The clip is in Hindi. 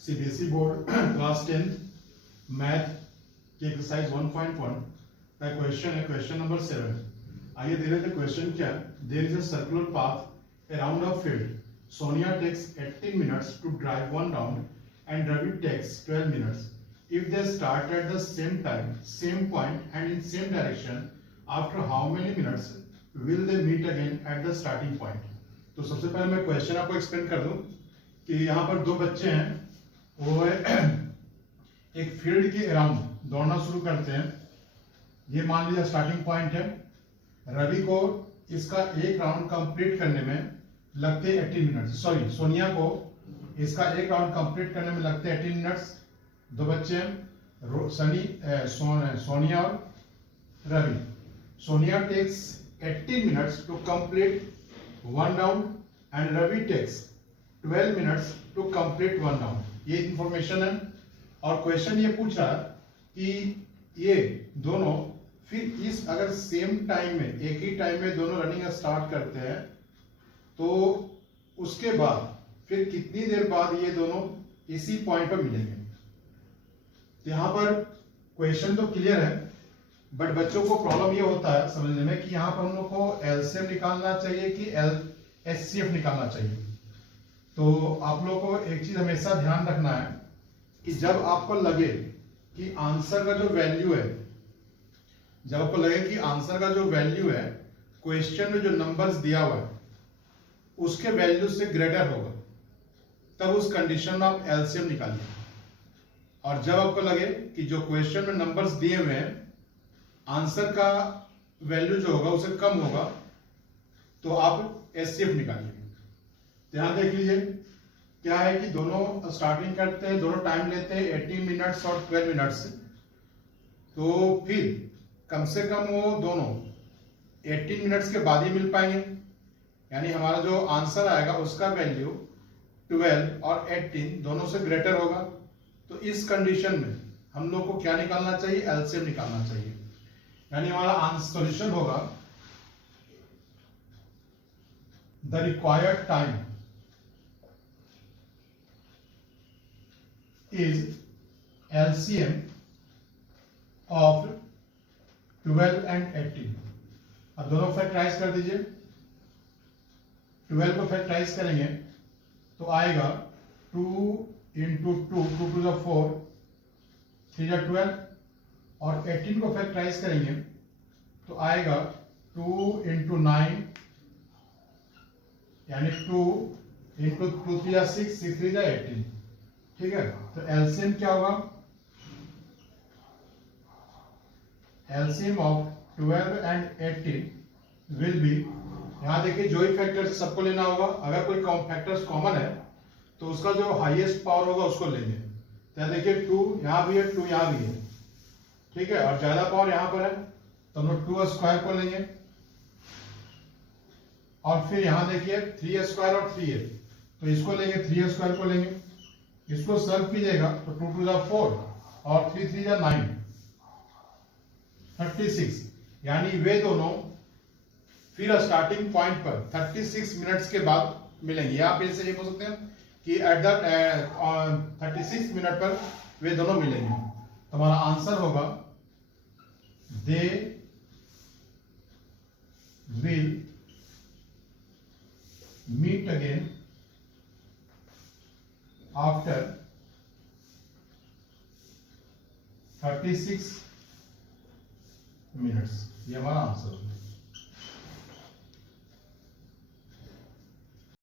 CBSE बोर्ड क्लास 10 मैथ की एक्सरसाइज 1.1 का क्वेश्चन है, क्वेश्चन नंबर 7। आइए देख लेते हैं क्वेश्चन क्या है। There is a circular path around a field. Sonia takes 18 minutes to drive one round and Ravi takes 12 minutes. If they start at the same time, same point and in same direction, after how many minutes will they meet again at the starting point? तो सबसे पहले मैं क्वेश्चन आपको एक्सप्लेन कर दूं कि यहाँ पर दो बच्चे हैं, वो है एक फील्ड के अराउंड दौड़ना शुरू करते हैं। ये मान लीजिए स्टार्टिंग पॉइंट है। रवि को इसका एक राउंड कंप्लीट करने में लगते 18 मिनट, सॉरी सोनिया को इसका एक राउंड कंप्लीट करने में लगते 18 मिनट्स। दो बच्चे हैं, सोनिया और Ravi. Sonia takes 18 minutes to complete one round and Ravi takes 12 minutes to complete one round. ये इंफॉर्मेशन है और क्वेश्चन ये पूछा कि ये दोनों फिर इस अगर सेम टाइम में, एक ही टाइम में दोनों रनिंग स्टार्ट करते हैं तो उसके बाद फिर कितनी देर बाद ये दोनों इसी पॉइंट पर मिलेंगे। तो यहां पर क्वेश्चन तो क्लियर है, बट बच्चों को प्रॉब्लम ये होता है समझने में कि यहां पर हम लोग को एलसीएम निकालना चाहिए कि एचसीएफ निकालना चाहिए। तो आप लोग को एक चीज हमेशा ध्यान रखना है कि जब आपको लगे कि आंसर का जो वैल्यू है, जब आपको लगे कि आंसर का जो वैल्यू है क्वेश्चन में जो नंबर्स दिया हुआ है उसके वैल्यू से ग्रेटर होगा, तब उस कंडीशन में आप एलसीएम निकालिए। और जब आपको लगे कि जो क्वेश्चन में नंबर्स दिए हुए हैं आंसर का वैल्यू जो होगा उससे कम होगा, तो आप एचसीएफ निकालिए। ध्यान देख लीजिए क्या है कि दोनों स्टार्टिंग करते हैं, दोनों टाइम लेते हैं 18 मिनट्स और 12 मिनट्स। तो फिर कम से कम वो दोनों 18 मिनट्स के बाद ही मिल पाएंगे, यानी हमारा जो आंसर आएगा उसका वैल्यू 12 और 18 दोनों से ग्रेटर होगा। तो इस कंडीशन में हम लोग को क्या निकालना चाहिए, एलसीएम निकालना चाहिए। यानी हमारा आंसर सॉल्यूशन होगा the required time is LCM of 12 and 18। अब दोनों फैक्टराइज कर दीजिए। 12 को फैक्टराइज करेंगे तो आएगा 2 इंटू 2, 2 टू द 4, 3 जा 12। और 18 को फैक्टराइज करेंगे तो आएगा 2 इंटू 9, यानी 2 इंटू 2 3 जा 6, 6 3 जा 18। ठीक है, तो एलसीएम क्या होगा, LCM of 12 and 18 will be, यहां देखिए जो ही फैक्टर्स सबको लेना होगा। अगर कोई फैक्टर्स कॉमन है तो उसका जो हाईएस्ट पावर होगा उसको लेंगे। तो देखिए 2 यहां भी है, 2 यहां भी है, ठीक है, और ज्यादा पावर यहां पर है तो हम लोग 2 स्क्वायर को लेंगे। और फिर यहां देखिए 3 स्क्वायर और 3 है, तो इसको लेंगे, 3 स्क्वायर को लेंगे। इसको सर्व कीजिएगा तो 2 टू जा 4 और 3 3 जा 9, 36। यानी वे दोनों फिर स्टार्टिंग पॉइंट पर 36 मिनट्स के बाद मिलेंगे। या आप ऐसे ये बोल सकते हैं कि एट द 36 मिनट पर वे दोनों मिलेंगे। तो हमारा आंसर होगा they will meet again after 36 minutes. ये हमारा आंसर होगा।